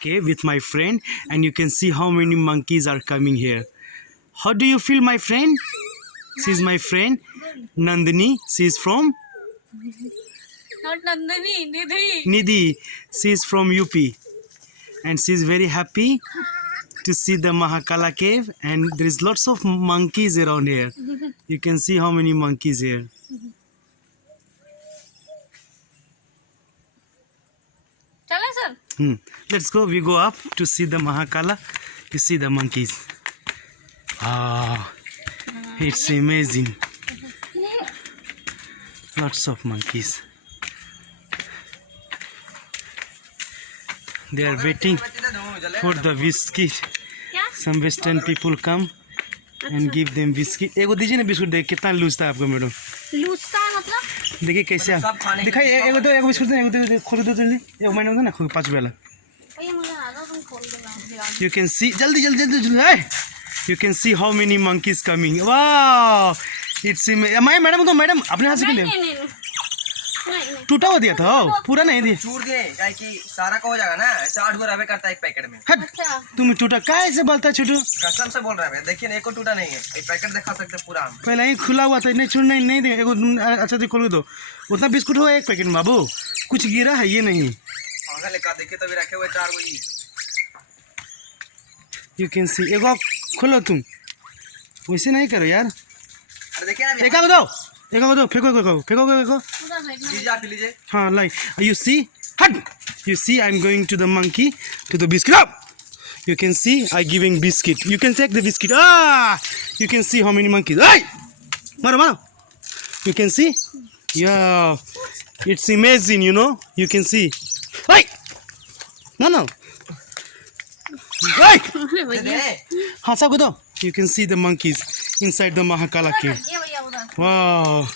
cave with my friend, and you can see how many monkeys are coming here. How do you feel, my friend? She's my friend, Nandini. She's from Not Nandini, Nidhi. Nidhi. She's from UP, and she's very happy to see the Mahakala cave. And there is lots of monkeys around here. You can see how many monkeys here. Chala sir. Let's go. We go up to see the Mahakala. You see the monkeys. Ah, it's amazing. Lots of monkeys. They are waiting for the biscuit. Some Western people come and give them biscuit. एगो दीजिए ना biscuit देख कितना loose था आपको madam. Loose था मतलब? देखिए कैसे दिखाइए. एगो दो एगो बिस्कुट दे एगो दे खोल दो जल्दी. एगो मैडम दो ना खोल 5 रुपया. भैया मुझे आधा तुम खोल देना. You can see जल्दी जल्दी जल्दी. Hey! You can see how many monkeys coming. Wow! It's मैं मैडम तो मैडम अपने हाथ से ले. नहीं टूटा हुआ दिया था पूरा नहीं दिया. चूर दे क्या कि सारा का हो जाएगा ना. 60 रुपए करता है एक पैकेट में. अच्छा तुम टूटा कैसे बोलता है छोटू. कसम से बोल रहा है. देखिए एक को टूटा नहीं है. एक पैकेट दिखा सकते हैं पूरा. पहले ही खुला हुआ था. नहीं छोड़ नहीं दे. एगो अच्छा जी खोल दो. उतना बिस्कुट हो एक पैकेट में बाबू. कुछ गिरा है ये नहीं. आगे लेकर देखिए तो भी रखे हुए 4 गोली. You can see. एगो खोलो तुम. वैसे नहीं करो यार. अरे देखिए ना. एक दो फेंको फेंको. पूरा भेज. लीजिए आप लीजिए. हाँ like you see hug. You see I'm going to the monkey to the biscuit. Up. You can see I giving biscuit. You can take the biscuit. You can see how many monkeys. Hey, maro. You can see. Yeah, it's amazing. You know. You can see. Hey, no. Hey, हाँ सब दो. You can see the monkeys inside the Mahakala cave. ये भैया उधर. Wow,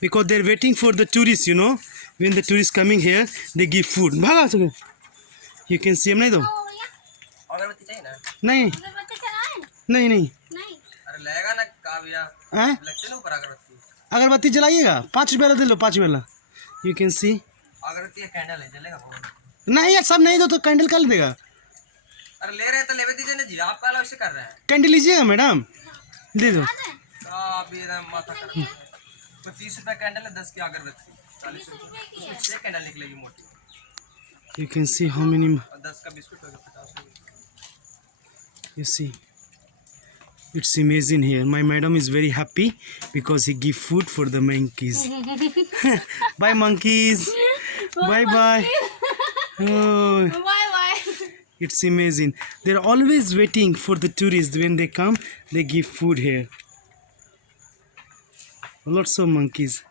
because they're waiting for the tourists, you know. When the tourists coming here, they give food. भागा सके. You can see हम नहीं दो. अगरबत्ती चाहिए ना. नहीं अगरबत्ती चलाएं? नहीं नहीं. अरे लगेगा ना का भैया. हैं? लगते ना ऊपर अगरबत्ती. अगरबत्ती जलाइएगा. 5 रुपया दे लो 5 वाला. You can see. अगरबत्ती या कैंडल है जलेगा कौन. नहीं यार सब नहीं दो तो कैंडल कल देगा. अरे ले रहे हैं तो लेवे दीजिए ना जी. आप पहले वैसे कर रहे हैं. कैंडल लीजिएगा मैडम. दे दो. आप ये माथा का. 25 रुपए कैंडल है. 10 की अगरबत्ती. 40 रुपए. 6 कैंडल निकलेगी मोटी. You can see how many. और 10 का बिस्कुट होगा 50 रुपए. You see. It's amazing here. My madam is very happy because he give food for the monkeys. Bye monkeys. Bye. Oh. Bye. It's amazing. They're always waiting for the tourists. When they come, they give food here. Lots of monkeys.